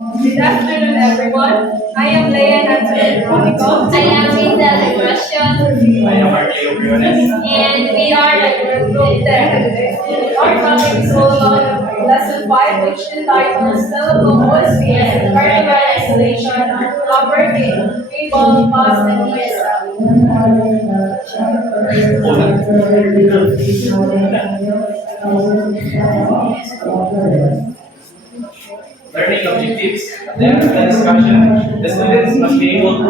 Good afternoon, everyone. I am Leia Antoinette Veronica. I am Linda Decoration, I am Archeo Briones. and we are the Group 10. Our topic is all about Lesson 5, which entitles Telecom OSP and Hardware Installation, Operating, Cable, Cost, and ESL. Learning objectives. Then the discussion. The students must be able to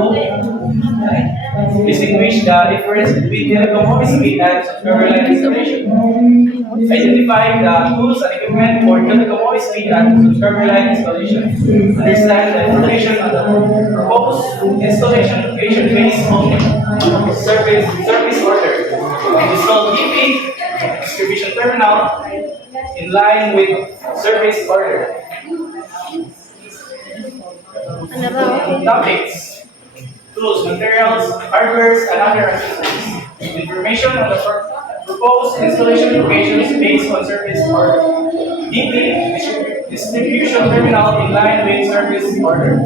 distinguish the difference between telecom OSP and subscriber line installation. Identify the tools and equipment for telecom OSP and subscriber line installation. Understand the information on the proposed installation location based on service order. Install DP distribution terminal in line with service order. Topics, tools, materials, hardware, and other accessories. Information on the proposed installation locations based on service order. DP distribution terminal in line with service order.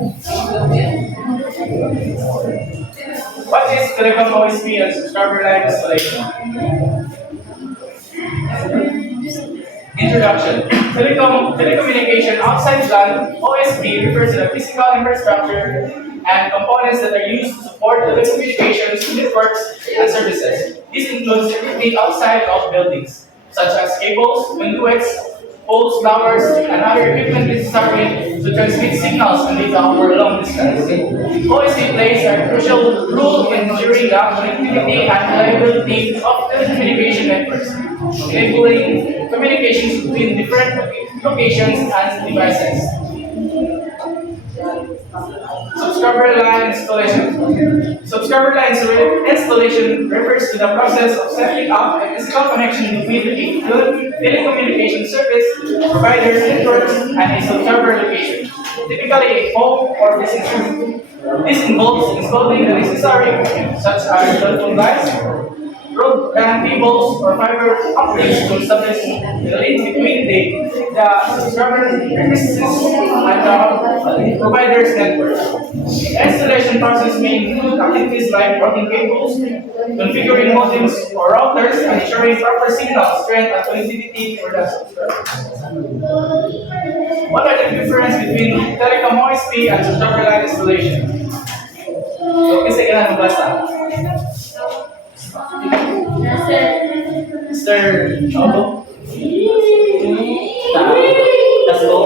What is telecom OSP and subscriber line installation? Introduction. Telecommunication outside LAN (OSP) refers to the physical infrastructure and components that are used to support telecommunications networks and services. This includes everything outside of buildings, such as cables, conduits, poles, towers, and other equipment necessary to transmit signals and data over long distance. OSP plays a crucial role in ensuring the connectivity and reliability of telecommunication networks, enabling communications between different locations and devices. Subscriber line installation. Subscriber line installation refers to the process of setting up a physical connection between a telecommunication service provider's networks and a subscriber location, typically a home or business. This involves installing the necessary equipment, such as telephone lines, broadband cables, or fiber optics to establish the link between the subscriber premises and the provider's network. The installation process may include activities like routing cables, configuring modems or routers, and ensuring proper signal strength and connectivity for the subscriber. What are the differences between telecom OSP and subscriber line installation? So, kasi ka na magbasa. Mr. Chobo? Let's go.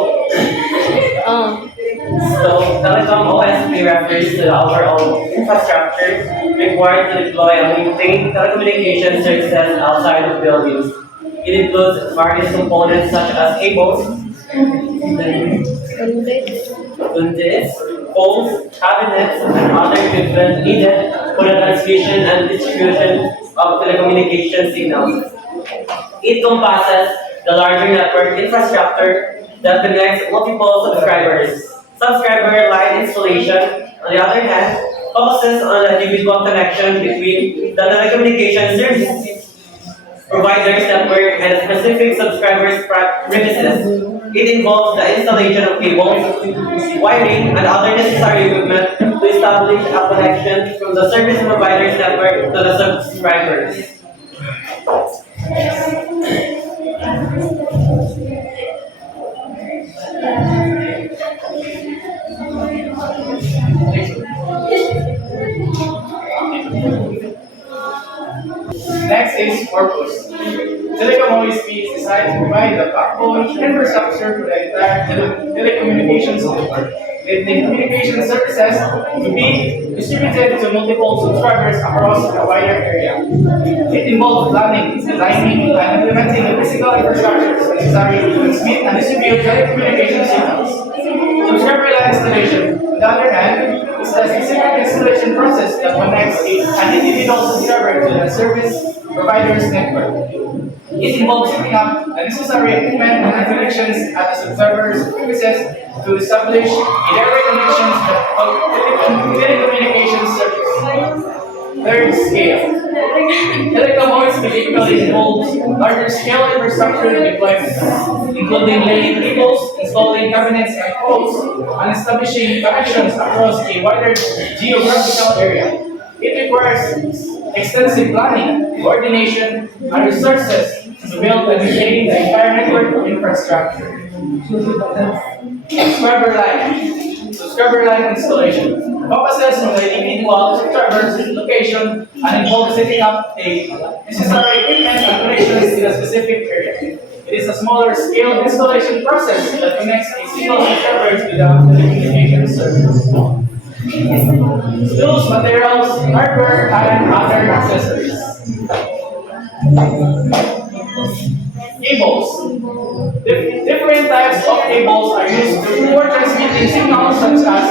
So, telecom OSP refers to the overall infrastructure required to deploy and maintain telecommunication services outside of buildings. It includes various components such as cables, conduits, poles, cabinets, and other equipment needed for the transmission and distribution of telecommunication signals. It encompasses the larger network infrastructure that connects multiple subscribers. Subscriber line installation, on the other hand, focuses on the individual connection between the telecommunication service provider's network and a specific subscriber's premises. It involves the installation of cables, wiring, and other necessary equipment to establish a connection from the service provider's network to the subscribers. Next is purpose. Telecom OSP is designed to provide the backbone infrastructure for the entire telecommunications network, enabling communication services to be distributed to multiple subscribers across a wider area. It involves planning, designing, and implementing the physical infrastructure necessary to transmit and distribute telecommunication signals. Subscriber line installation, on the other hand, is the specific installation process that connects an individual subscriber to the service provider's network. It involves setting up the necessary equipment and connections at the subscriber's premises to establish a direct connection to the telecommunications service. Third, scale. Telecom always typically involves larger scale infrastructure deployments, including laying cables, installing cabinets and poles, and establishing connections across a wider geographical area. It requires extensive planning, coordination, and resources to build and maintain the entire network of infrastructure. Subscriber line. Subscriber line installation focuses on the individual subscriber's location and involves setting up a necessary equipment and connections in a specific area. It is a smaller scale installation process that connects a single subscriber to the telecommunications service. Tools, materials, hardware, and other accessories. Cables. Different types of cables are used for transmitting signals such as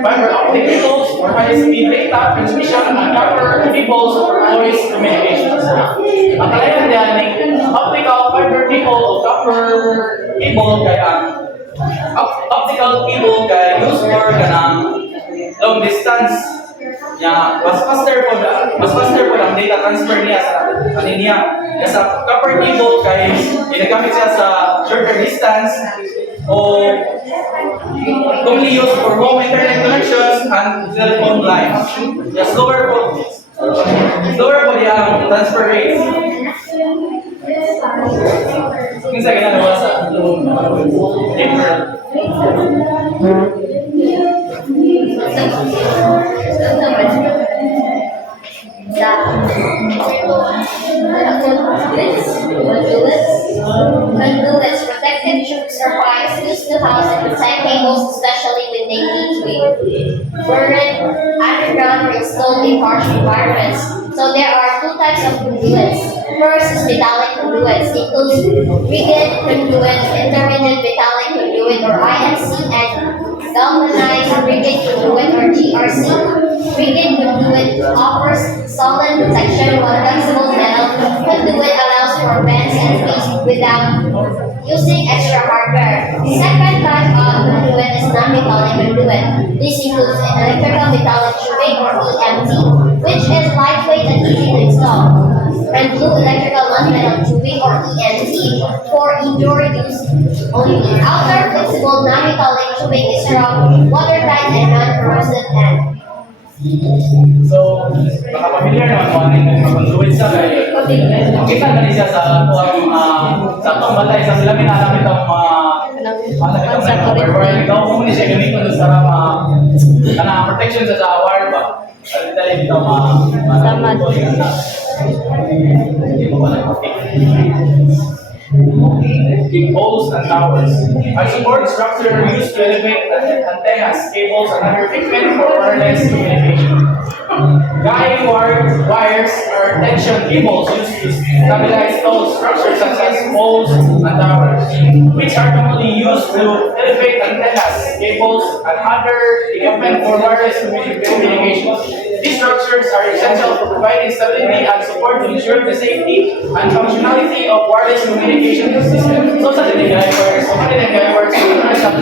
fiber optic cables for high-speed data transmission and copper cables for voice communications. Ang kalayan diyan ay optical fiber cable o copper cable kaya optical cable kaya used for kanang long distance. Ya, mas faster po ang data transfer niya sa kaniya. Sa copper cable kay ginagamit siya sa shorter distance o only used for home internet connections and telephone lines. Ya, slower po yung transfer rate. Minsan ginagawa sa paper. Conduits, protected tubes or pipes used to house and protect cables, especially when they need to be buried underground or installed in harsh environments. So there are two types of conduits. First is metallic conduits. It includes rigid conduit, intermittent metallic conduit or IMC, and galvanized rigid conduit or GRC. Rigid conduit offers solid protection, while flexible metal conduit allows for vents and space without using extra hardware. The second type of conduit is non-metallic conduit. This includes electrical metallic tubing or EMT, which is lightweight and easy to install, and blue electrical non-metal tubing or ENT for indoor use only. Outer flexible non-metallic tubing is strong, watertight, and non-corrosive and So, baka familiar naman kung ano yung conduit sa kay makita na siya sa atong balay sa sila minagamit ang mga ikaw kung hindi siya gamitin doon sa protection sa wire ba? Dali dito poles and towers. A support structure used to elevate antennas, cables, and other equipment for wireless communication. Guide wires are tension cables used to stabilize those structures such as poles and towers, which are commonly used to elevate antennas, cables, and other equipment for wireless communication. These structures are essential for providing stability and support to ensure the safety and functionality of wireless communication systems. So sa guide wires, so mga guide wires, sa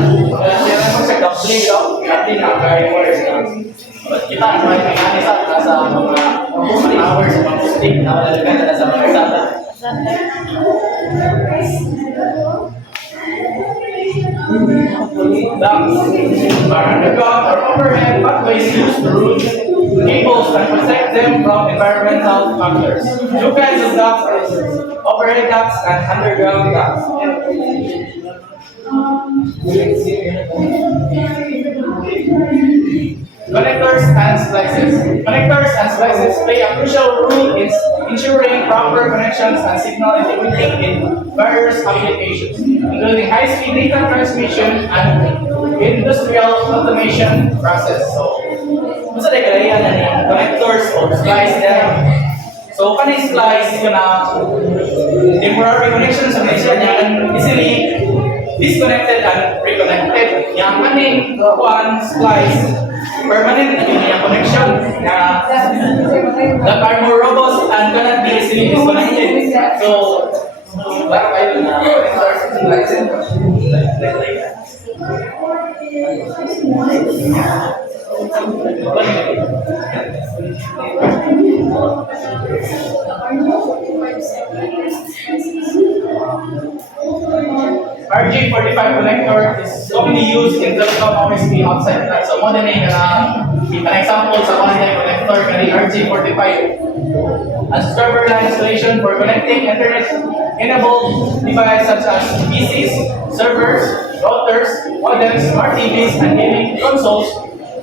blade of natin ang guide wires na kita ang mga kailangan sa mga towers, mga stick na malalagay na sa mga sala. Ducts are underground or overhead pathways used to route cables and protect them from environmental factors. Two kinds of ducts are overhead ducts and underground ducts. Connectors and splices. Connectors and splices play a crucial role in ensuring proper connections and signal integrity in various applications, including high-speed data transmission and industrial automation process. So, kung sa dekalayan na yung connectors o splice there. So, kanang splice yun na temporary connections sa media niya and easily disconnected and reconnected. Yung kaning one splice permanent yung connection na that are more robust and cannot be easily disconnected. So, parang kayo na connectors and splices. RJ45 connector is commonly used in telecom OSP outside that. So, mo din an example sa online connector kani RJ45. A subscriber line installation for connecting internet-enabled devices such as PCs, servers, routers, modems, smart TVs, and gaming consoles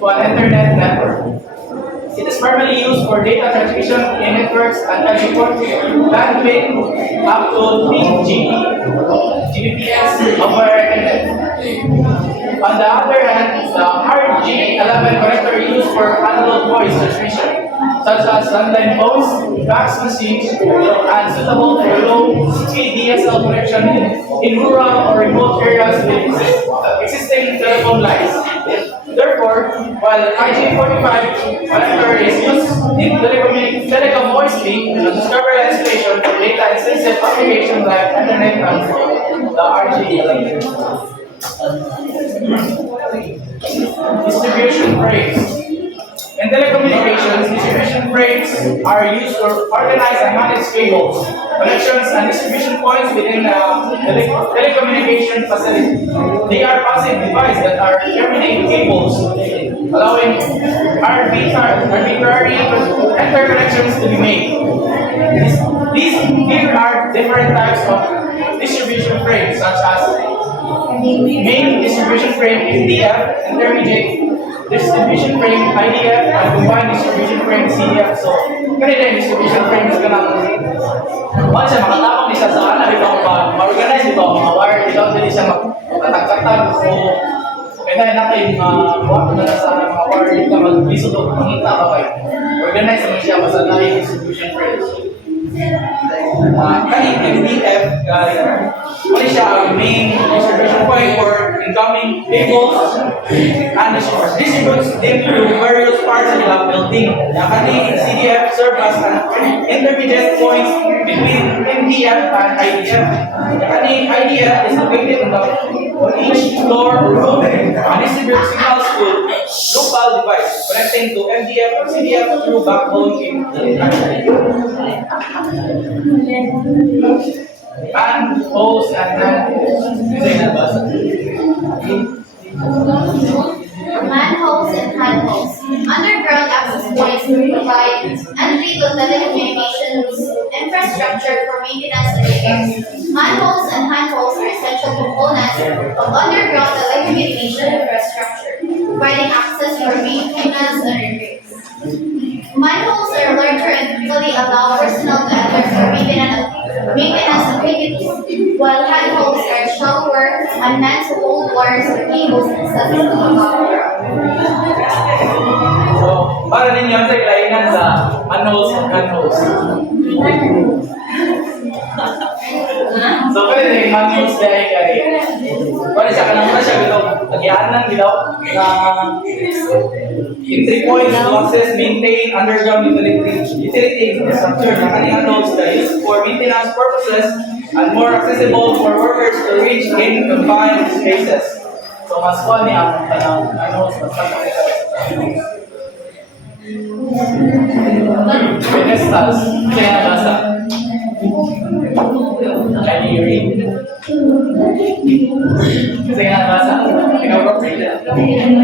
to an internet network. It is primarily used for data transmission in networks and can support bandwidth up to 3 Gbps over Ethernet. On the other hand, the RG11 connector used for analog voice transmission, such as landline phones, fax machines, and suitable for low-speed DSL connection in rural or remote areas with existing telephone lines. Therefore, while RJ45 connector is used in telecom voice link, the subscriber installation for data-intensive applications like internet and the RJ11. Distribution frames. In telecommunications, distribution frames are used to organize and manage cables, connections, and distribution points within a telecommunication facility. They are passive devices that are terminate cables, allowing arbitrary interconnections to be made. Here are different types of distribution frames, such as main distribution frame MDF, intermediate distribution frame IDF, and combined distribution frame CDF. So, ganito yung distribution frame is ganang once siya makatapang isa sa kanan, dito ma-organize dito, mga wire, dito din siya magkatag-katag. So, kaya natin buhat na sa mga wire dito, mag-lisod o makita ba kayo. Organize naman siya basta na yung distribution frames. Kani MDF, what is siya main distribution point for incoming cables and distributes them to various parts of the building. Kani CDF serve as an intermediate point between MDF and IDF. Kani IDF is located on each floor or room and distributes signals to local device connecting to MDF or CDF through backbone in and poles and Manholes and handholds. Underground access points provide entry to telecommunications infrastructure for maintenance and repairs. Manholes and handholds are essential components of underground telecommunication infrastructure, providing access for maintenance and repairs. Manholes are larger and typically allow personnel to enter for maintenance activities, while handholds are shallower and meant to hold wires or cables accessible above ground. so, para ninyo sa kailangan sa manholes and handholds. So, pwede rin manholes dahil kaya wala siya kanang wala siya gito. Agyaan gito na entry points to access, maintain underground utility infrastructure na kanyang handholds that is for maintenance purposes and more accessible for workers to reach in confined spaces. So, mas kuha niya ang handholds mas kakakita. Pedestals, kaya basa. Can you read? Kasi nga basa. Ikaw ba read it? Pedestals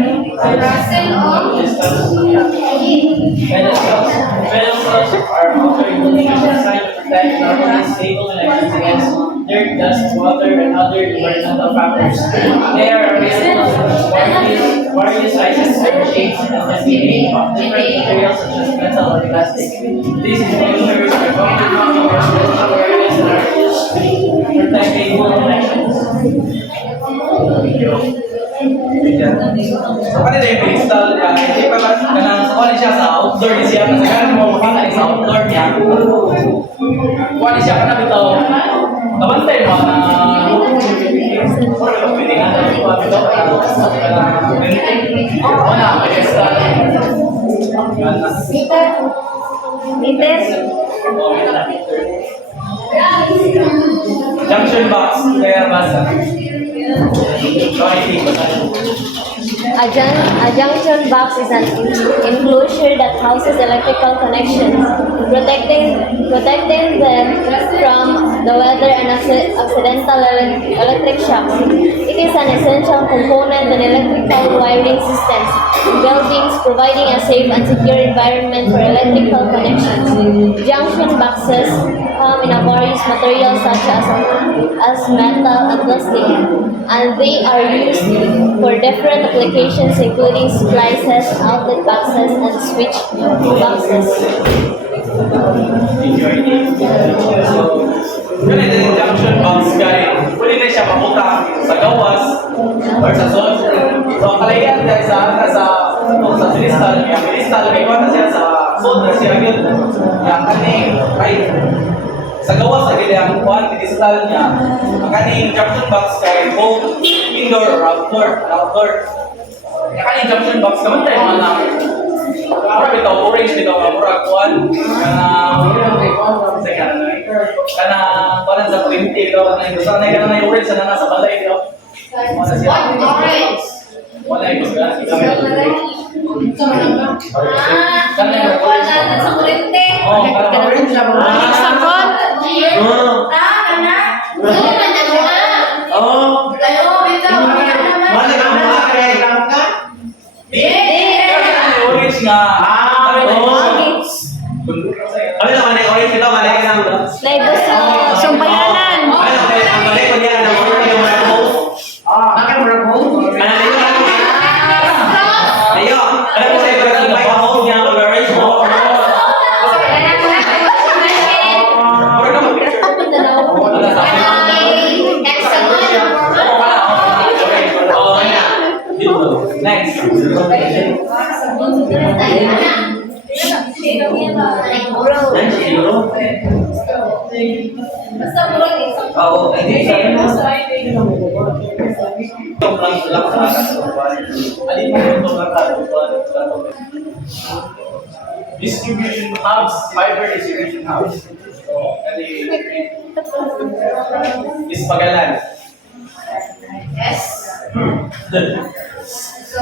are often designed to protect normally stable electric against dirt, dust, water, and other environmental factors. They are available in various sizes and shapes and can be made of different materials such as metal or plastic. These enclosures are commonly used for residential areas and are used to protect cable connections. So, ano na yung install ka? Hindi pa kanang sa kanya siya sa outdoor niya siya. Kasi kanang mo makakalik sa outdoor niya. Kuha siya ka na bitaw. Kabantay mo na pwede nga na kuha bitaw. O na, may install. Meter. Junction box, kaya basa. A junction box is an enclosure that houses electrical connections, protecting them from the weather and accidental electric shocks. It is an essential component in electrical wiring systems in buildings, providing a safe and secure environment for electrical connections. Junction boxes come in a various materials such as metal and plastic, and they are used for different applications including splices, outlet boxes, and switch boxes. Ganito yung junction box kay pwede na siya mapunta sa gawas or sa zone. So ang kalayan dahil sa sinistal, yung sinistal may iwan na siya sa zone na siya yun. Yung kaning right. Sa gawas sa gila ang sinistal niya. Ang kaning junction box kay both indoor or outdoor. Yung kaning junction box naman tayo mga lang. Mura bitaw, orange bitaw nga mura kuan. Kana parang sa printing daw na gusto na kana yung orange na nasa balay daw. Orange. Wala yung gusto na kita. Kana yung Wala na sa kurente. Oh, kana orange na ba? Sabon. Kana. Wala na siya. Oh, Ayo, bitaw. mana ka mo kaya lang ka? Orange nga. Ano naman ay orange ito, malay ka lang. Like gusto. Sumbayanan. Ano kaya ang malay ko niya ng orange yung mga mo? Bakit mo rin mo? Ano ayo, ano ko sa iba ng may mo niya ang orange mo? Next. Oo, hindi Distribution hubs, fiber distribution hubs. So, is Pagalan. Yes. So,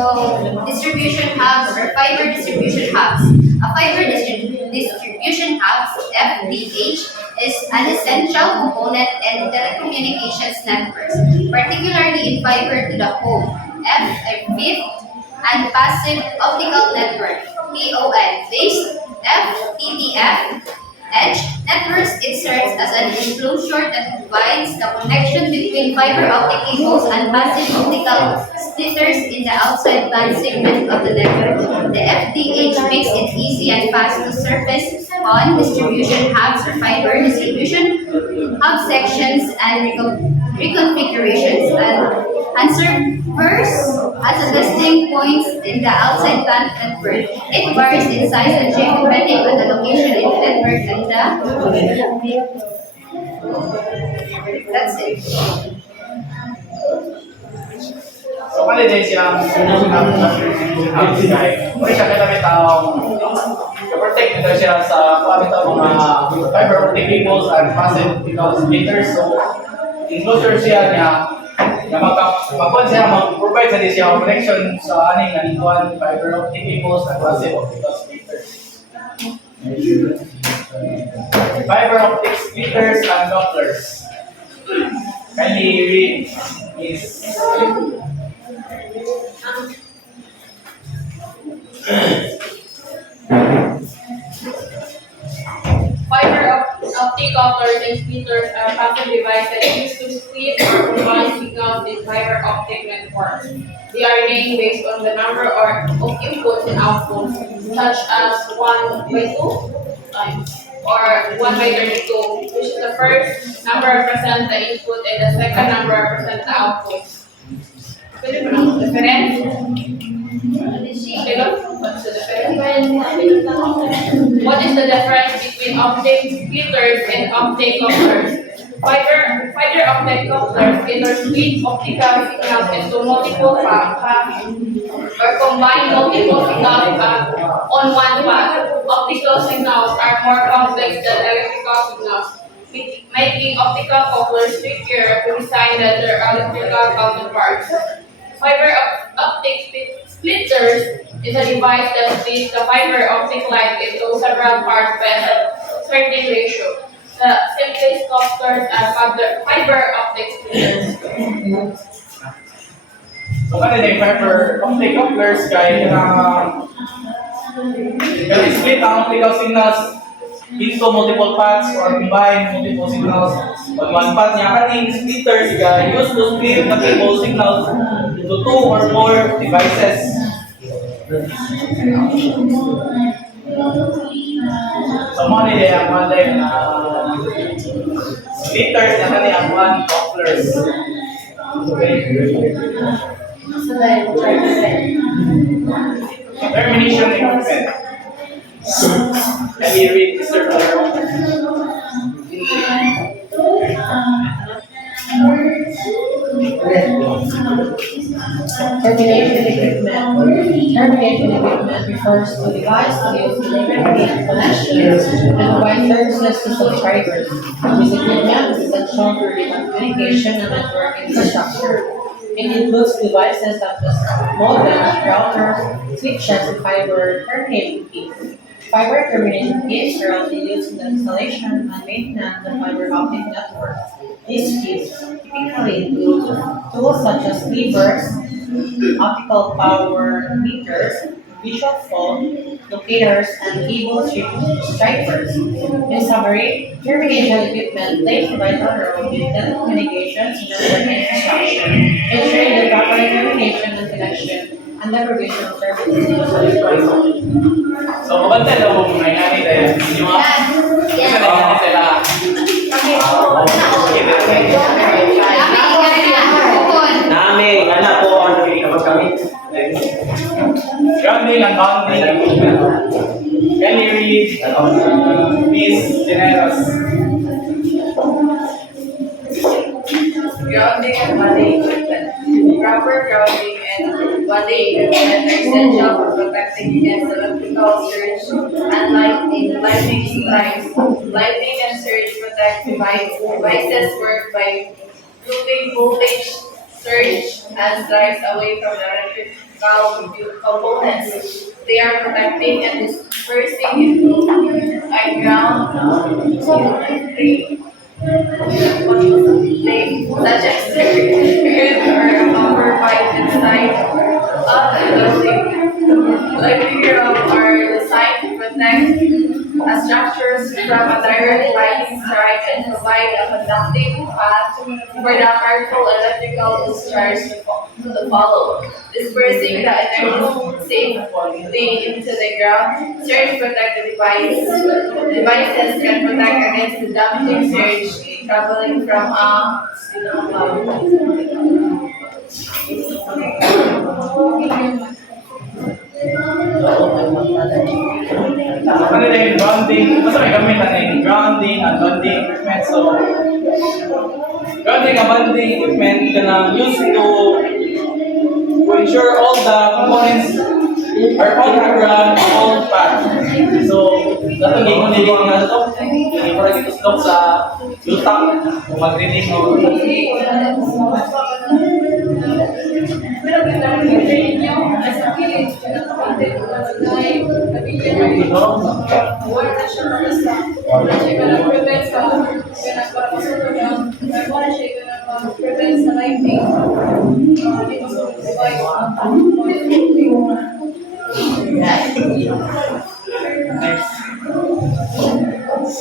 distribution hubs or fiber distribution hubs. A fiber distribution hubs, FDH, is an essential component in telecommunications networks, particularly in fiber to the home, fifth, and passive optical network, PON-based FTTF edge networks. It serves as an enclosure that provides the connection between fiber optic cables and passive optical splitters in the outside band segment of the network. The FDH makes it easy and fast to surface on distribution hubs or fiber distribution hub sections and reconfigurations and servers as a distinct points in the outside band network. It varies in size and shape depending on the location in the network and that's it. So, kali din siyang distribution hubs kay muna siya kailangan taong protect nito siya sa pamit ng mga fiber optic cables and passive optical splitters. So, enclosure siya niya na magpapuan siya, mag-provide sa siya connection sa aning nanikuan fiber optic cables and passive optical splitters. Fiber optic splitters and couplers. Kindly read is Optic couplers and splitters are passive devices used to split or combine signals in fiber optic networks. They are named based on the number of inputs and outputs, such as 1 by 2 or 1 by 32, which is the first number represents the input and the second number represents the output. Pwede mo lang difference? What's the difference? What is the difference between optic splitters and optic couplers? Fiber optic couplers intersplit optical signals into multiple paths or combine multiple signals on one path. Optical signals are more complex than electrical signals. making optical couplers trickier to design than their electrical counterparts. Optic splitters is a device that splits the fiber optic light into several parts by a certain ratio. The simplest couplers are fiber optic splitters. So ano din, fiber optic couplers kay can split ang optical signals into multiple paths or combine multiple signals on one path niya. Kaning splitters guys used to split the cable signals into two or more devices. So mo ni ang one like splitters na kani ang one couplers. Okay. Termination equipment. Can you read this circle? Termination equipment. Termination equipment refers to device used to terminate connections and provide services to subscribers. This equipment is essential for data communication and network infrastructure. It includes devices such as modems, routers, switches, and fiber termination keys. Fiber termination keys are also used in the installation and maintenance of fiber optic networks. These keys typically include tools such as levers, optical power meters, visual phone, locators, and cable stripers. In summary, termination equipment plays a vital role in telecommunications and network infrastructure, ensuring the proper termination and connection and the provision of services to the subscriber. So maganda daw mo mga ngani dahil yung mga Yes. kasi ngani sila. Nami, anak po ang nakikita kami. Grounding and bounding equipment. Can you read Miss Generos? Grounding and bonding equipment. Proper grounding and bonding equipment are essential for protecting against electrical surge and lightning strikes. Lightning and surge protect devices work by moving voltage, surge, and strikes away from the electrical components. They are protecting and dispersing into a ground they such as earth or copper pipe inside of the building. Lightning are designed to protect structures from a direct lightning strike and provide a conductive path for the harmful electrical discharge to follow, dispersing the energy safely into the ground. Surge protect the devices can protect against the damaging surge traveling from a Ano na yung grounding? Basta may gamitan na yung grounding and bonding equipment. So, grounding and bonding equipment can used to ensure all the components are on the ground, all path. So, dapat hindi mo niligin nga ito. Hindi mo rin ito stop sa lutang kung mag-reading mo. Pero pinag-train nyo as a village, pinag-content ko na dahil nabigyan nyo ito. Wala na siya basta. Wala siya ka na-prevent sa pinagpapasunog na. Wala siya ka na-prevent sa lightning. Hindi mo sa device. Next.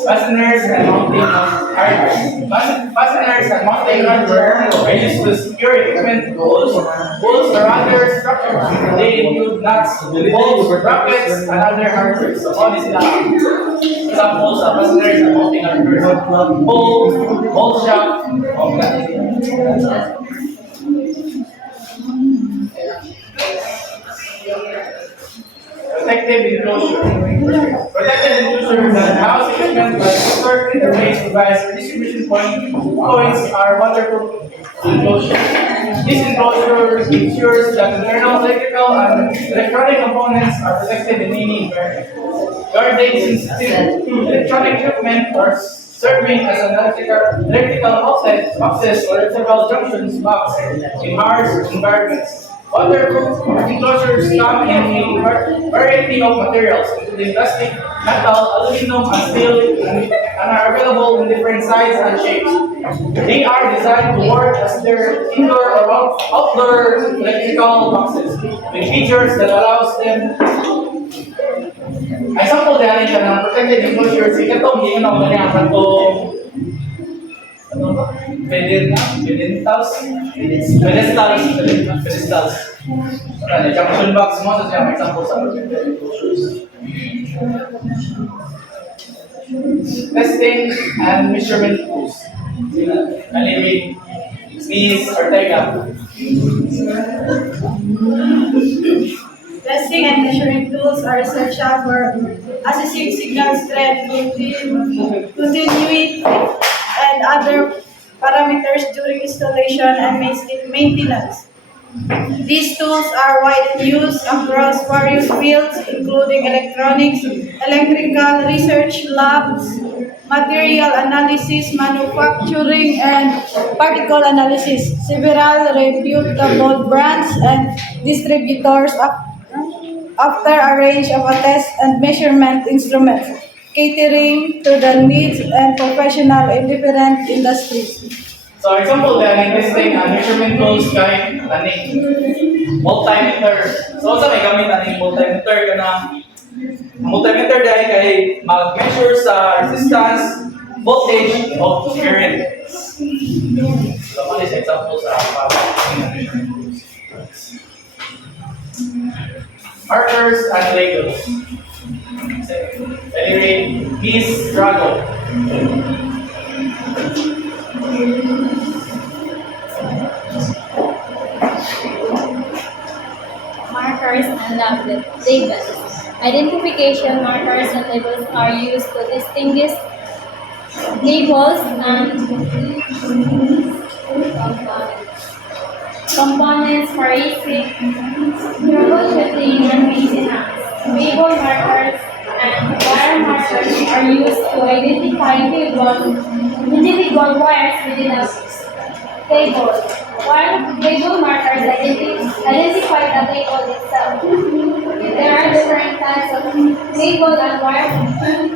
Fasteners and mounting hardware. Fasteners and mounting hardware are used to secure equipment bolts or other structures. They include nuts, bolts, brackets, and other hardware. So all these examples of fasteners and mounting hardware. Bolt shaft, all that. Protective enclosure. Protective enclosure that house equipment like stored interface device or distribution points are waterproof enclosure. This enclosure ensures that internal electrical and electronic components are protected in any environment. Guarding sensitive electronic equipment or serving as an electrical access or electrical junctions box in harsh environments. Waterproof enclosures come in a variety of materials, including plastic, metal, aluminum, and steel, and are available in different sizes and shapes. They are designed to work as their indoor or outdoor electrical boxes, with features that allows them. Ay, sample dahil siya ng protected enclosures, ikatong hindi na ako nangyayang to ano ba? Pedestals. Ano, junction box mo sa siya, may sample sa protected enclosures. Testing and measurement tools. Aliring, sneeze, or tega. Testing and measuring tools are essential for assessing signal strength, continuity, and other parameters during installation and maintenance. These tools are widely used across various fields, including electronics, electrical research labs, material analysis, manufacturing, and particle analysis. Several reputable brands and distributors after a range of test and measurement instruments, catering to the needs and professional in different industries. So example dahil testing and measurement tools kay multimeter. So sa may gamit natin multimeter kana multimeter dahil kay mag-measure sa resistance, voltage, of current. So one is example sa measurement tools. Markers and labels. Anyway, please struggle. Markers and labels. Identification markers and labels are used to distinguish labels and components for easy troubleshooting and maintenance. Label markers and wire markers are used to identify individual wires within a cable, while label markers identify the cable itself. There are different types of label and wire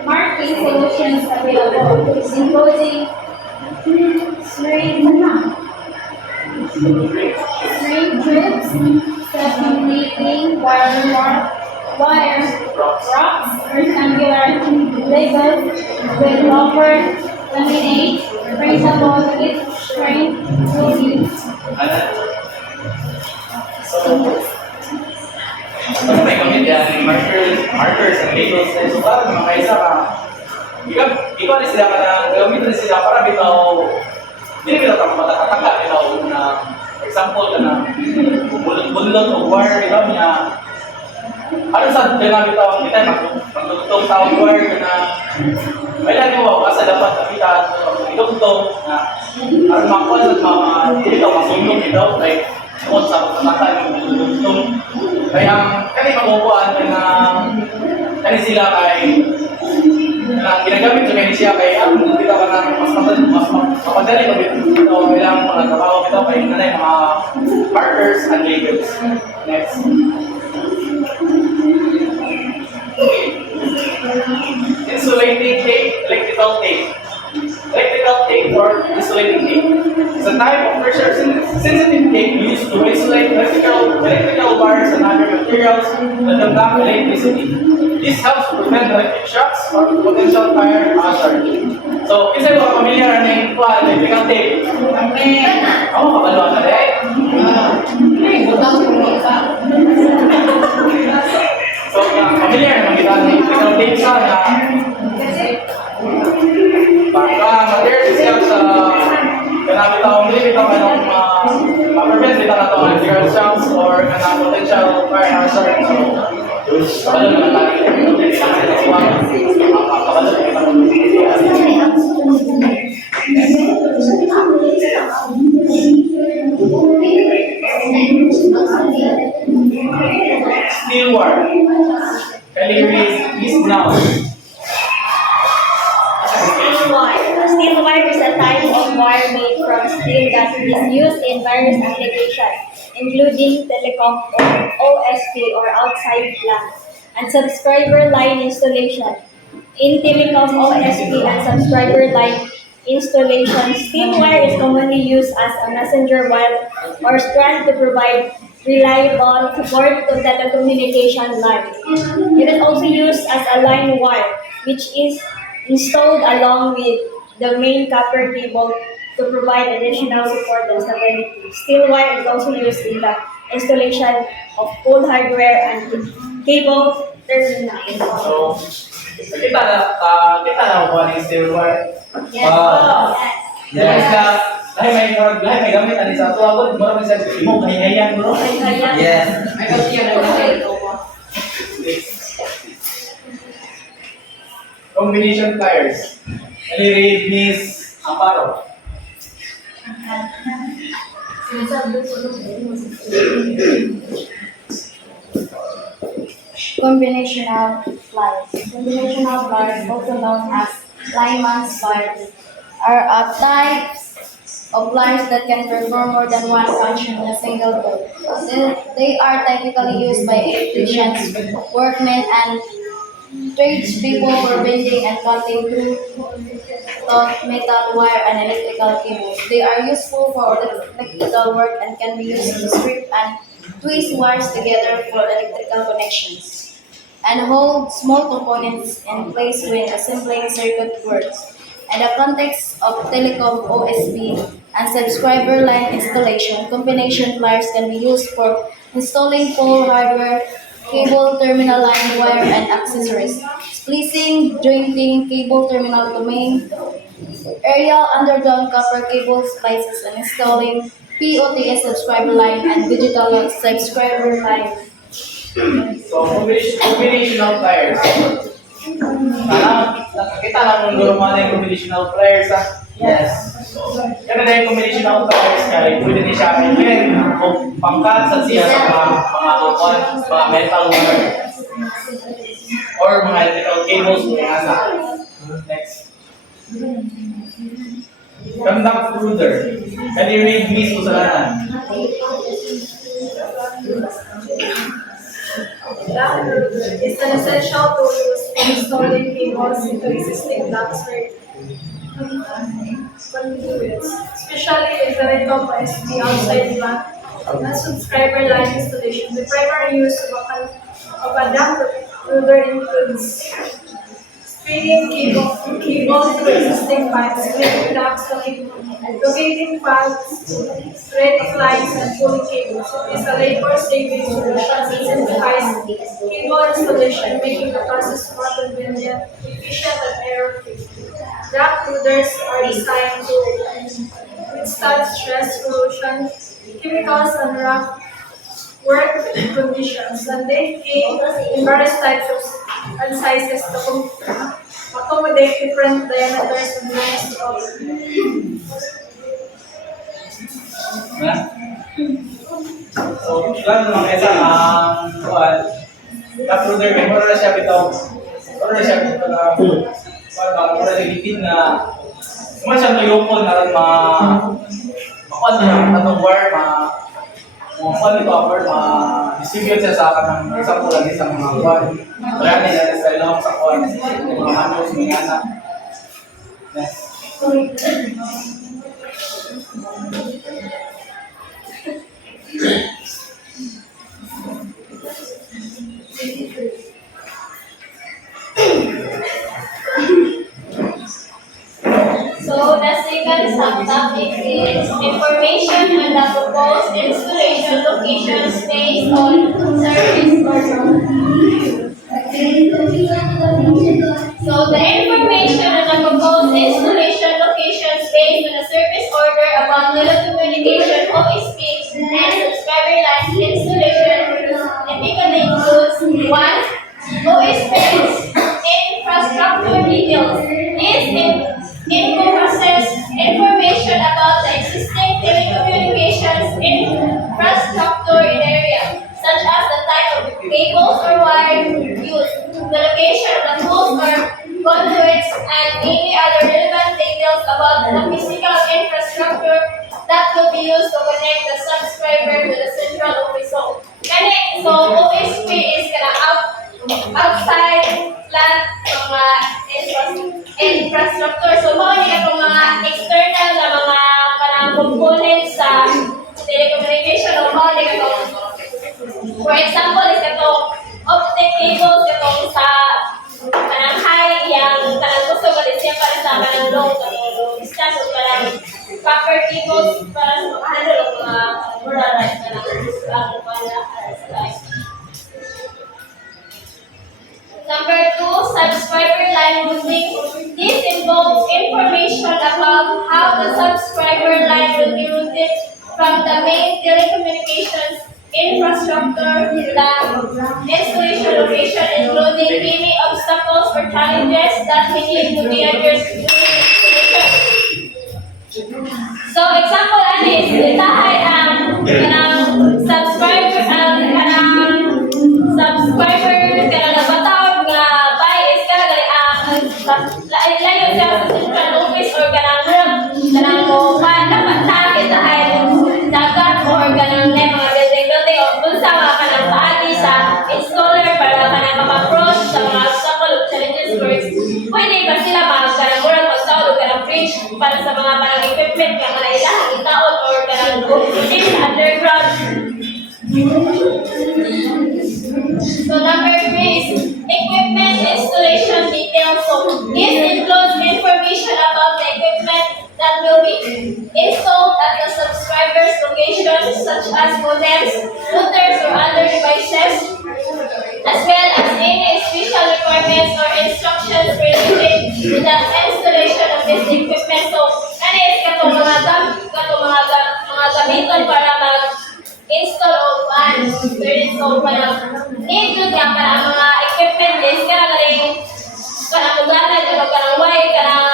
marking solutions available, including string tubes, separating wire rocks, rectangular labels with longer laminate, printable with string tubes. So may gamit yan, markers and labels. So parang mga kaisa ka, ikaw na sila ka na, gamitin na sila para bitaw, hindi bitaw ka matataka, bitaw na, example ka na, bulot o wire, bitaw niya, ano sa kailangan bitaw ang kita, magtutong tawag wire ka na, may lagi mo, basta dapat kapita, itong na, ano makuha sa mga, bitaw, masundong bitaw, like, kung sa pagkakata, yung kaya kani mabubuan na kani sila kay na ginagamit sa kani siya kay ang kita ka na mas mapadali pag ito kailangan mga trabaho ito kay nanay mga markers and labels. Next. Insulating tape, electrical tape. Electrical tape or insulating tape is a type of pressure-sensitive tape used to isolate electrical wires and other materials that conduct electricity. This helps to prevent electric shocks or potential fire hazard. So, isa ko familiar na yung electrical tape. Oo, makaluan na rin. So, familiar naman kita na electrical tape sa na materials siya sa kanami taong hindi bitaw anong ma-prevent bitaw na ito electrical shocks or kanang potential fire hazard. So, kabalo naman natin yung kabalo steel wire. Calibre is now. steel that is used in various applications, including telecom OSP or outside plant, and subscriber line installation. In telecom OSP and subscriber line installation, steel wire is commonly used as a messenger wire or strand to provide reliable support to telecommunication line. It is also used as a line wire, which is installed along with the main copper cable to provide additional support and stability. Steel wire is also used in the installation of full hardware and cable terminals. So, kita na ko ni silver. Yes. Wow. Yes ka. Lahi may gamit ani sa ato agad, mura man sa mo kahihayan bro. Yes. Ay, kasi yan ay Combination pliers. Any read Miss Amparo? Combinational pliers. Combinational pliers, also known as lineman's pliers, are a type of pliers that can perform more than one function in a single go. They are typically used by electricians, workmen, and tradespeople for bending and cutting through taut metal wire and electrical cables. They are useful for electrical work and can be used to strip and twist wires together for electrical connections and hold small components in place when assembling circuit boards. In the context of telecom OSP and subscriber line installation, combination pliers can be used for installing full hardware, cable, terminal line, wire, and accessories, splicing, jointing cable terminal to main, aerial underground copper cable splices, and installing POTS subscriber line and digital subscriber line. So, combination of pliers. Nakakita lang ng gurumana yung combinational pliers ha? Yes. So, yan na yung combinational pliers kaya pwede din siya i-blend o pangkat siya sa mga metal wire or mga electrical cables kung nasa. Next. Conduct ruler. Can you read Miss Usalanan? It's an essential tool used in installing cables into existing ducts or conduits, especially in telecom ISP outside plant and subscriber line installation. The primary use of a duct ruler includes stringing cables to existing pipes, connecting ducts, locating pipes, threading lines, and pulling cables. It is a labor-saving solution that simplifies cable installation, making the process more convenient, efficient, and error-free. Duct rulers are designed to withstand stress, corrosion, chemicals, and rough work conditions, and they came in various types and sizes to accommodate different diameters and lengths of. So, lang naman isa ang kuwan. Tapos there may mura na siya bitaw. Mura na siya bitaw na kuwan, mura na gitid na naman siya mayupon na rin makuwan na atong wire, kuwan ito upper, distribute siya sa kanang isang kulang isang mga kuwan. Kaya nila sa ilong sa kuwan, mga handles, mga anak. Next. So the second subtopic is information on the proposed installation locations based on service order. So the information on the proposed installation locations based on the service order about telecommunication OSP and subscriber line installation typically includes 1. OSP infrastructure details. This encompasses information about the existing telecommunications infrastructure in the area, such as the type of cables or wire used, the location of the poles or conduits, and any other relevant details about the physical infrastructure subscriber to the central office. So, OSP is outside plant mga infrastructure. So, mga itong mga external na mga kanang components sa telecommunication o mga itong, for example, is itong optic cables itong sa kanang high yang kanang gusto ko din siya para sa kanang low distance o kanang copper cables para sa makahandle o mga rural life kanang para sa Number two, subscriber line routing. This involves information about how the subscriber line will be routed from the main telecommunications infrastructure to the installation location, including any obstacles or challenges that may need to be addressed during installation. So, example, is ditahay ang kanang subscriber kanang nabataon nga bay is layo siya sa central office or kanang mo dapat na ditahay dagat or kanang mga building o unsa mga kanang paagi sa installer para kanang maka-approach sa mga obstacle o challenges first. Pwede ba sila kanang murag magtawag o kanang bridge para sa mga parang equipment nga kanailangan itaon or kanang underground. So number three is equipment installation details. So this includes information about the equipment that will be installed at the subscriber's locations, such as modems, routers, or other devices, as well as any special requirements or instructions related to the installation of this equipment. So, ano is katong mga gamiton para mag-install o so parang need yun nga para mga equipment is kanang uganan o kanang wire kanang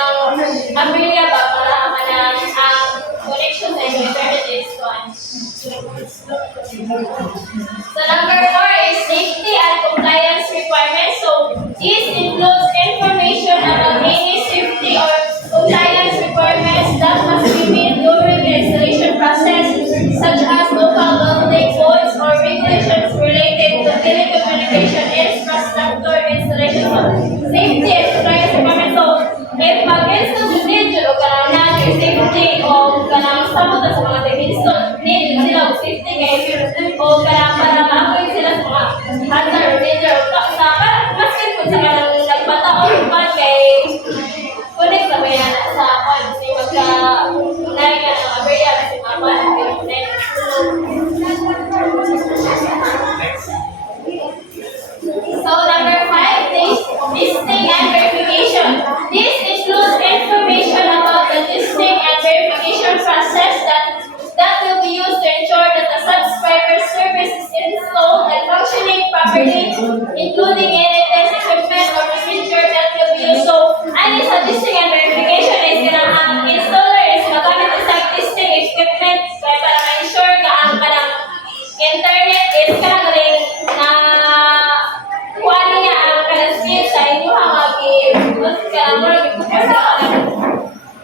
umbrella ba para kanang ang connection sa internet is one. So number four is safety and compliance requirements. So this includes information about any safety or compliance requirements that must be met during the installation process, such as local building codes or regulations related to telecommunication infrastructure installation. So, safety and compliance requirements. So, if mag-install yung need o kanang nanay safety o kanang sabot sa mga nag-install, need sila o safety ngayon o kanang para ma-avoid sila sa mga hazard or danger o para maskin po sa kanang nagpataon pa kay connect na ba yan sa kwan kasi magka-unay ka ng aberya kasi mapan So number five is listing and verification. This includes information about the listing and verification process that will be used to ensure that the subscriber service is installed and functioning properly, including any test equipment or procedure that will be used. So, ano sa listing and verification is ang installer is magamit sa listing equipment para ma-ensure na ang kanang internet is kanang na kuha niya ang kanang speed sa inyo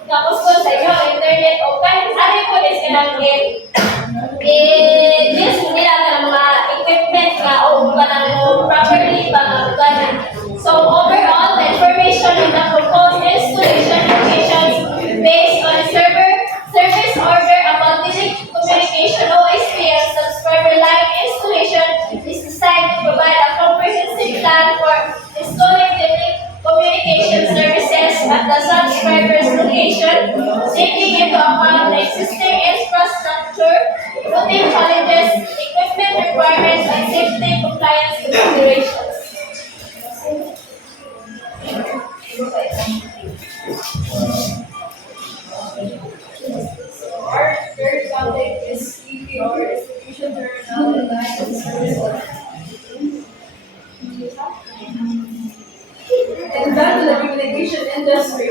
tapos ko sa inyo internet o kahit ano po is kanang list nila ng mga equipment nga o kanang properly pang-uganan. So overall, the information of the proposed installation locations based on service order about telecommunication OSP and subscriber line installation is designed to provide a comprehensive plan for installing telecommunication services at the subscriber's location, taking into account the existing infrastructure, routing challenges, equipment requirements, and safety compliance considerations. Our third topic is EPR, distribution terminal line and service order. And back to the communication industry,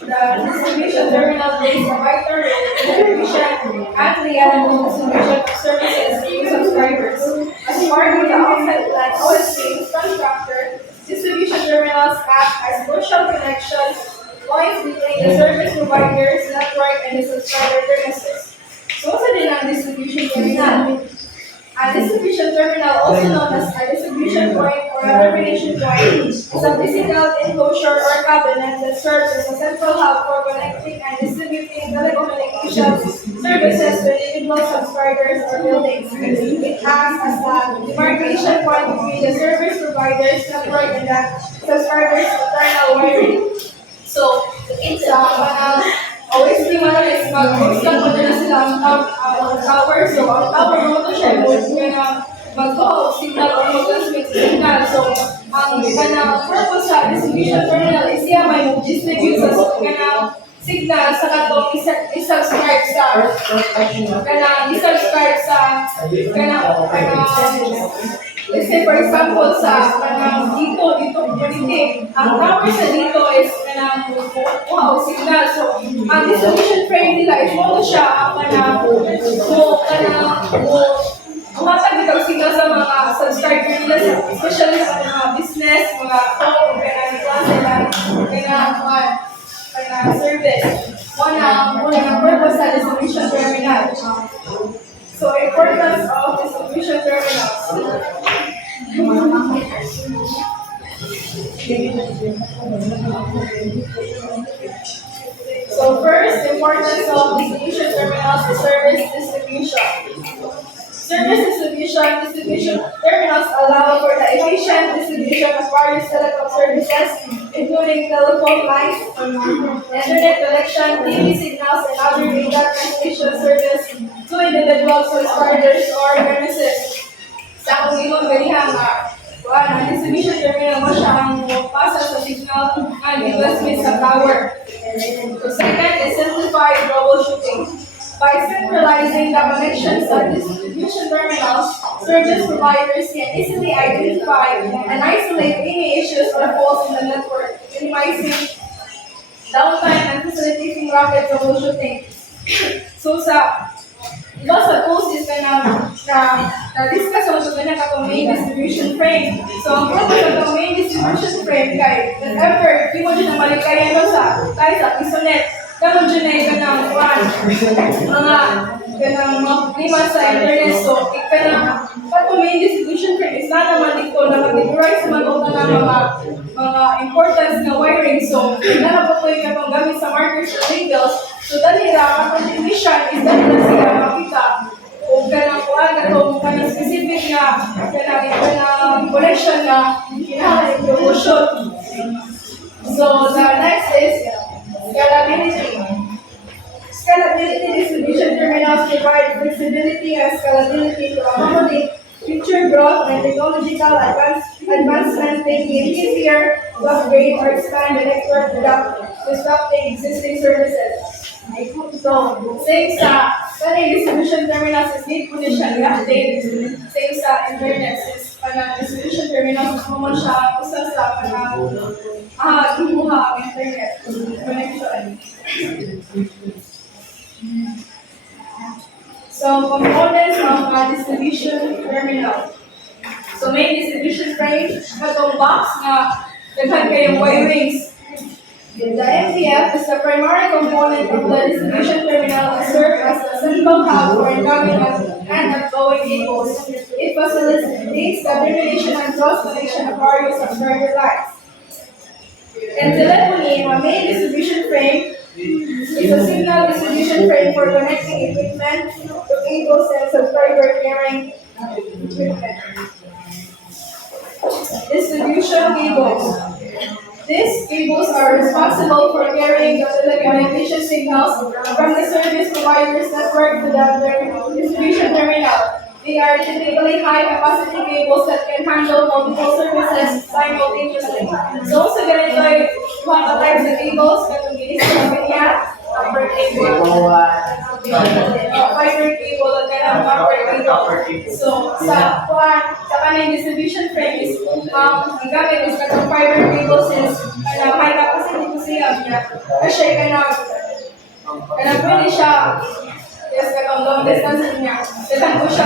the distribution terminal plays a vital role in the efficient and reliable distribution of services to subscribers. As part of the offset like OSP infrastructure, distribution terminals act as crucial connections points between the service provider's network and the subscriber premises. So, sa din ang distribution terminal? terminal, also known as a distribution point or a termination point, is a physical enclosure or cabinet that serves as a central hub for connecting and distributing telecommunications services to individual subscribers or buildings. It acts as a demarcation point between the service provider's network and the subscriber's internal wiring. So, it's always di man is mag-install mo na sila ang tower. So, ang tower mo to siya mo na mag-call signal or mag-transmit signal. So, ang kanang purpose sa distribution terminal is siya may distribute sa kanang signal sa katong i-subscribe sa kanang i-subscribe sa kanang let's say for example sa kanang dito politik ang tower sa dito is kanang wow signal. So ang distribution frame nila is mo siya ang kanang umatag itong signal sa mga subscriber nila especially sa mga business mga kanang klase kanang service muna ang purpose sa distribution terminal. So importance of distribution terminals. So first, the importance of distribution terminals is service distribution. Distribution terminals allow for the efficient distribution of various telecom services, including telephone lines, internet connection, TV signals, and other data transmission service to individuals, subscribers, or premises. Sa kung iyong ganyan ang distribution terminal mo siya ang pasa sa signal ng investment sa tower. So second is simplified troubleshooting. By centralizing the connections of distribution terminals, service providers can easily identify and isolate any issues or faults in the network, minimizing downtime and facilitating rapid troubleshooting. So iba sa tools is na-discuss mo ito na katong main distribution frame. So ang purpose ng katong main distribution frame kay whenever di mo dyan na malikayan mo tayo sa pisonet, naman dyan na ikanang mga problema sa internet. So katong main distribution frame is na naman dito nakategorize naman ito na mga importance na wiring. So po ito yung katong gamit sa markers or labels. So dali ra ang definition is dali na siya makita kung kanang specific na kanang connection na kinahanglan i-troubleshoot. So the next is scalability. Scalability distribution terminals provide flexibility and scalability to accommodate future growth and technological advancement, making it easier to upgrade or expand the network without disrupting existing services. So, same sa distribution terminals is need po siya i-update. Same sa internet since distribution terminals mo siya usa sa kinuha ang internet connection. So, components of a distribution terminal. So, main distribution frame, katong box na daghan kayong wirings. The MPF is the primary component of the distribution terminal and serves as the central hub for incoming and outgoing cables. It facilitates the termination and cross connection of various subscriber lines. In telephony, a main distribution frame is a signal distribution frame for connecting equipment to cables and subscriber carrying equipment. Distribution cables. These cables are responsible for carrying the telecommunication signals from the service provider's network to the distribution terminal. They are typically high-capacity cables that can handle multiple services simultaneously. So, sa ganito ay mga types of cables, katong ginisip niya, copper cable, fiber cable, at kanang copper cable. So, sa kaning distribution frame is, ang gamit is katong fiber cable since high-capacity po siya niya. Kasi kanang pwede siya yes, katong long distance niya. Daghan ko siya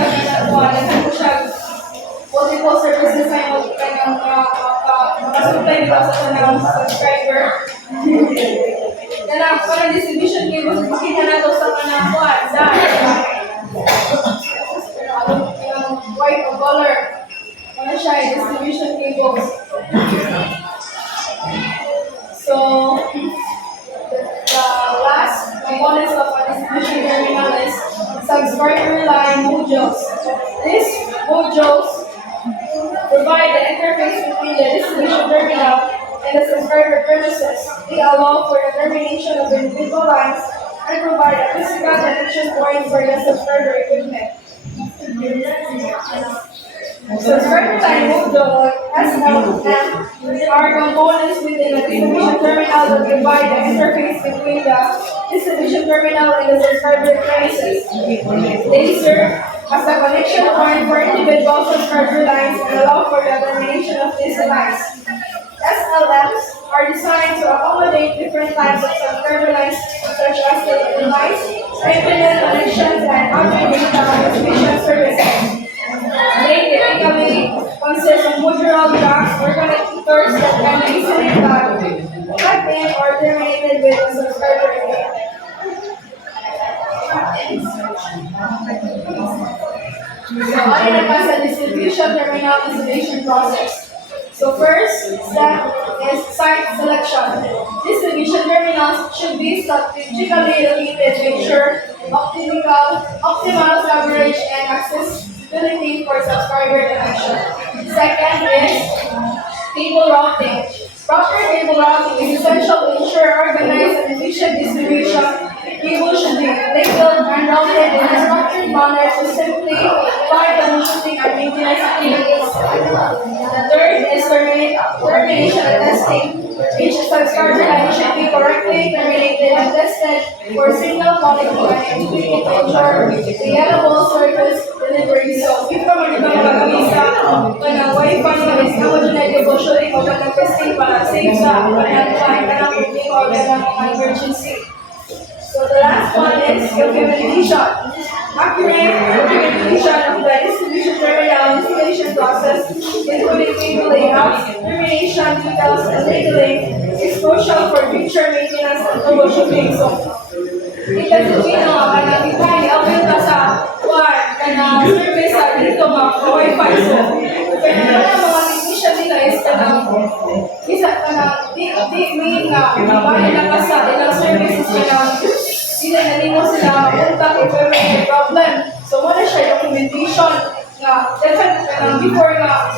multiple services sa kanyang makasupply dito sa kanyang subscriber. Kanang distribution cable, makita na ito sa kanang white o color. subscriber line modules. These modules provide the interface between the distribution terminal and the subscriber premises. They allow for the termination of individual lines and provide a physical connection point for the subscriber equipment. Subscriber line module SLM are components within the distribution terminal that provide the interface between the distribution terminal and the subscriber premises. They serve as a connection point for individual subscriber lines and allow for the termination of these lines. SLMs are designed to accommodate different types of subscriber lines, such as the device, internet connections, and other data transmission services. They typically consist of modular blocks or connectors that can be easily plugged in or terminated with a subscriber equipment. So, ano na pa sa distribution terminal installation process? So first step is site selection. Distribution terminals should be strategically located to ensure optimal coverage and accessibility for subscriber connection. Second is cable routing. Proper cable routing is essential to ensure organized and efficient distribution. Cable should be labeled and routed in a structured manner to simplify troubleshooting and maintenance activities. The third is termination and testing. Each subscriber line should be correctly terminated and tested for signal quality and integrity to ensure reliable service delivery. So, if ka magkakaroon sa kanang Wi-Fi na is na mo dyan ay troubleshooting o kanang testing para save sa kanang line, kanang meeting o kanang emergency. So the last one is documentation. Accurate documentation of the distribution terminal installation process, including cable layout, termination details, and labeling, is crucial for future maintenance and troubleshooting. So, ito sa kanang itay, awin ka sa kanang service sa dito mga Wi-Fi. So, kaya mga technician nila is kanang isa kanang di main nga bahay na ka sa ilang services kanang sila nalimo sila mapunta if ever may problem. So, wala siya documentation nga dapat before ka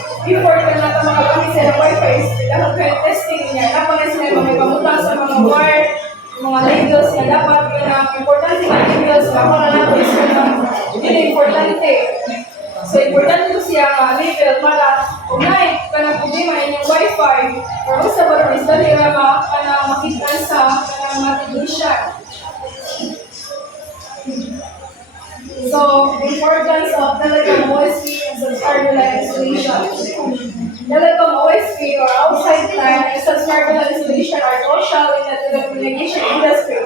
na makagamit sa Wi-Fi, dapat kayo testing niya. Dapat na sila may pamutang sa mga wire, mga labels na dapat importante nga labels na kung na nato is hindi importante. So, importante ko siya label para kung na kanang problema inyong Wi-Fi or sa ba is dali na makita sa kanang matigusyan. So, importance of telecom OSP and subscriber line installation. Telecom OSP or outside line and subscriber line installation are crucial in the telecommunication industry.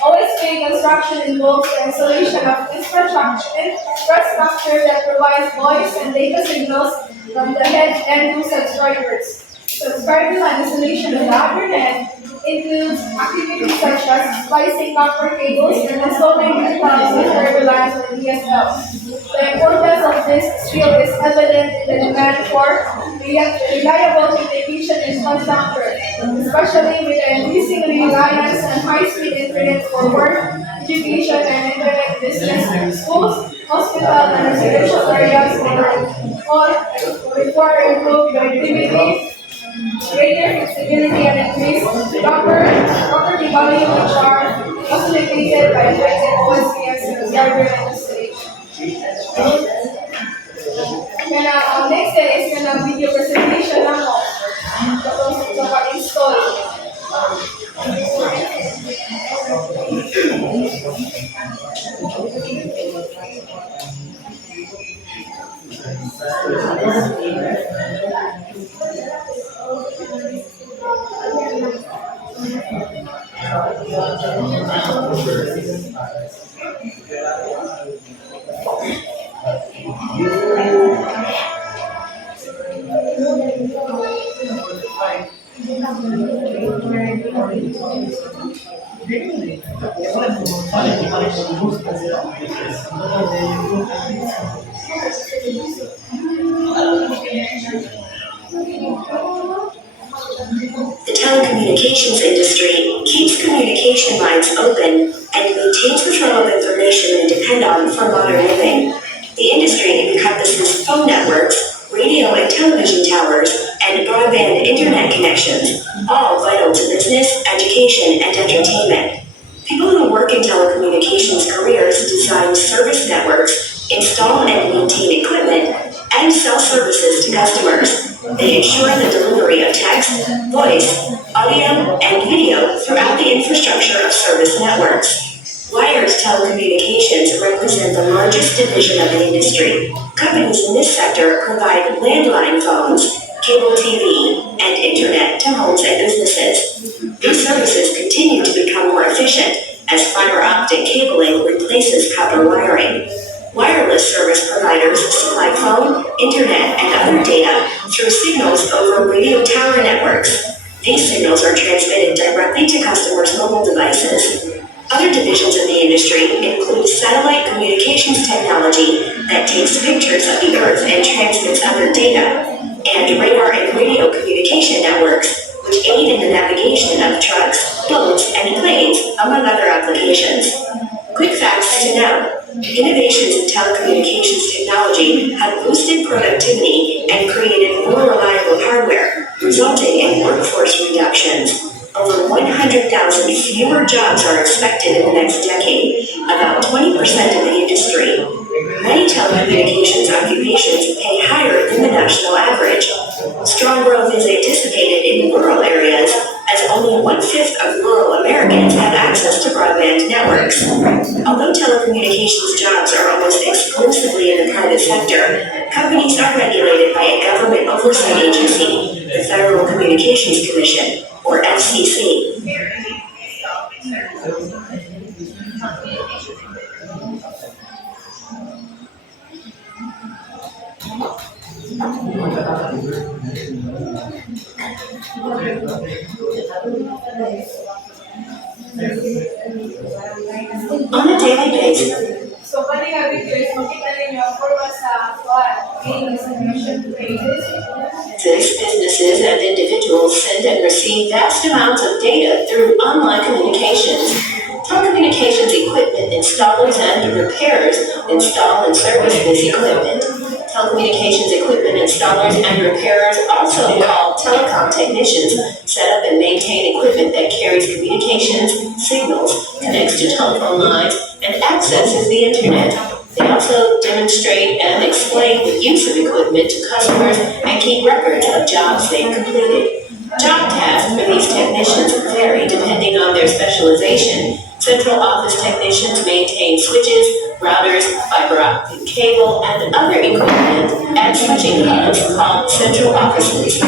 OSP construction involves the installation of infrastructure that provides voice and data signals from the head end to subscribers. Subscriber line installation on the other hand includes activities such as splicing copper cables and installing digital subscriber lines or DSLs. The importance of this skill is evident in the demand for reliable communication infrastructure, especially with the increasing reliance on high-speed internet for work, education, and internet business. Schools, hospitals, and residential areas all require improved connectivity, greater flexibility, and increased property value, which are facilitated by effective OSP and subscriber installation. Next is video presentation lang mo. Tapos sa pag-install. The telecommunications industry keeps communication lines open and maintains the flow of information and on for modern living. The industry encompasses phone networks, radio and television towers, and broadband internet connections, all vital to business, education, and entertainment. People who work in telecommunications careers design service networks, install and maintain equipment, and sell services to customers. They ensure the delivery of text, voice, audio, and video throughout the infrastructure of service networks. Wired telecommunications represent the largest division of the industry. Companies in this sector provide landline phones, cable TV, and internet to homes and businesses. These services continue to become more efficient as fiber optic cabling replaces copper wiring. Wireless service providers supply phone, internet, and other data through signals over radio tower networks. These signals are transmitted directly to customers' mobile devices. Other divisions of the industry include satellite communications technology that takes pictures of the Earth and transmits other data, and radar and radio communication networks, which aid in the navigation of trucks, boats, and planes, among other applications. Quick facts to know. Innovations in telecommunications technology have boosted productivity and created more reliable hardware, resulting in workforce reductions. Over 100,000 fewer jobs are expected in the next decade, about 20% of the industry. Many telecommunications occupations pay higher than the national average. Strong growth is anticipated in rural areas, as only 1/5 of rural Americans have access to broadband networks. Although telecommunications jobs are almost exclusively in the private sector, companies are regulated by a government oversight agency, the Federal Communications Commission, or FCC. On a daily basis, So, paano nga video is makita ninyo forma sa main distribution pages. businesses and individuals send and receive vast amounts of data through online communications. Telecommunications equipment installers and repairers install and service this equipment. Telecommunications equipment installers and repairers, also called telecom technicians, set up and maintain equipment that carries communications, signals, connects to telephone lines, and accesses the internet. They also demonstrate and explain the use of equipment to customers and keep records of jobs they've completed. Job tasks for these technicians vary depending on their specialization. Central office technicians maintain switches, routers, fiber optic cable, and other equipment at switching hubs called central offices.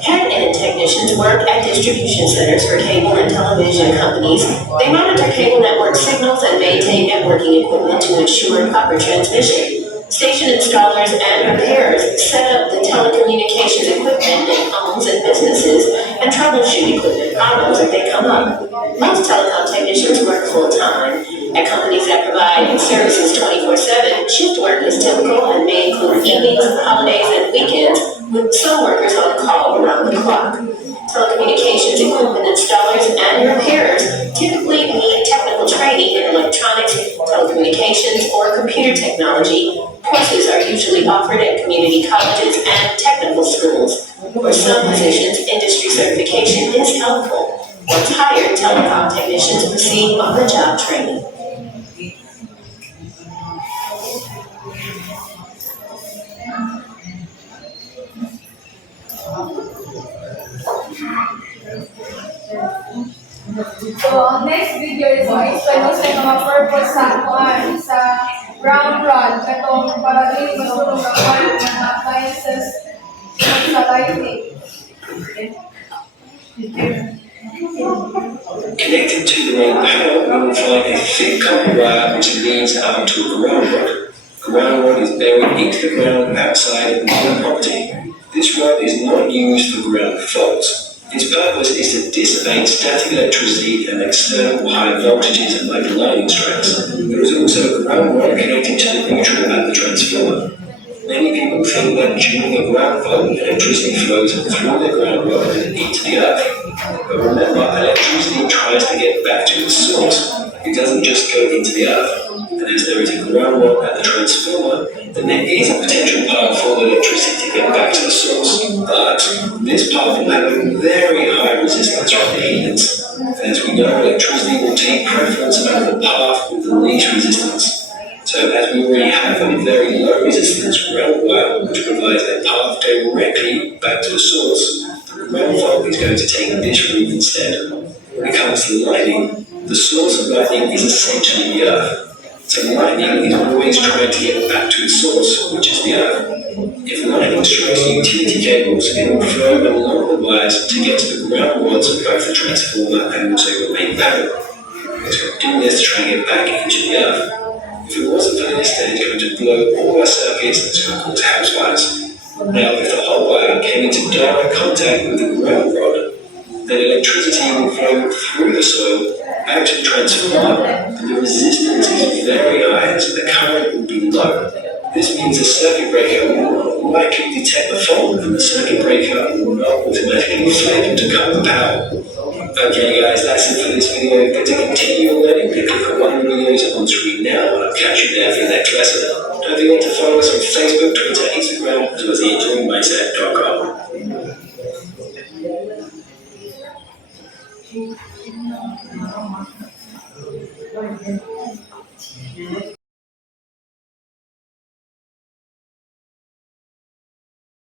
Head-end technicians work at distribution centers for cable and television companies. They monitor cable network signals and maintain networking equipment to ensure proper transmission. Station installers and repairers set up the telecommunications equipment in homes and businesses and troubleshoot equipment problems if they come up. Most telecom technicians work full-time. At companies that provide services 24/7, shift work is typical and may include evenings, holidays, and weekends, with some workers on call around the clock. Telecommunications equipment installers and repairers typically need technical training in electronics, telecommunications, or computer technology. Courses are usually offered at community colleges and technical schools. For some positions, industry certification is helpful. Once hired, telecom technicians receive on-the-job training. So, ang next video is explain ko sa mga purpose sa sa ground rod katong para dili masulong ang mga appliances sa lighting. Connected to the main panel, we will find a thick copper wire which leads out to a ground rod. Ground rod is buried into the ground outside of the property. This rod is not used for ground faults. Its purpose is to dissipate static electricity and external high voltages like lighting stress. There is also a ground rod connected to the neutral at the transformer. Many people think that during a ground fault, electricity flows through the ground rod and into the earth. But remember, electricity tries to get back to its source. It doesn't just go into the earth. And as there is a ground rod at the transformer, then there is a potential path for the electricity to get back to the source. But this path will have a very high resistance from the heaters. And as we know, electricity will take preference over the path with the least resistance. So as we already have a very low resistance ground wire, which provides a path directly back to the source, the ground fault is going to take this route instead. When it comes to lightning, the source of lightning is essentially the earth. So lightning is always trying to get back to its source, which is the earth. If lightning strikes the utility cables, it will flow along the wires to get to the ground rods of both the transformer and also the main panel. It's going to do this to try and get back into the earth. If it wasn't for this, then it's going to blow all our circuits and it's going to cause house fires. Now, if the hot wire came into direct contact with the ground rod, then electricity will flow through the soil back to the transformer, and the resistance is very high, so the current will be low. This means the circuit breaker will not likely detect the fault, and the circuit breaker will not automatically flip to cut the power. Okay guys, that's it for this video. But to continue learning, click on one of the videos on screen now, and I'll catch you there for the next lesson. Don't forget to follow us on Facebook, Twitter, Instagram, as well as enjoyingmindset.com.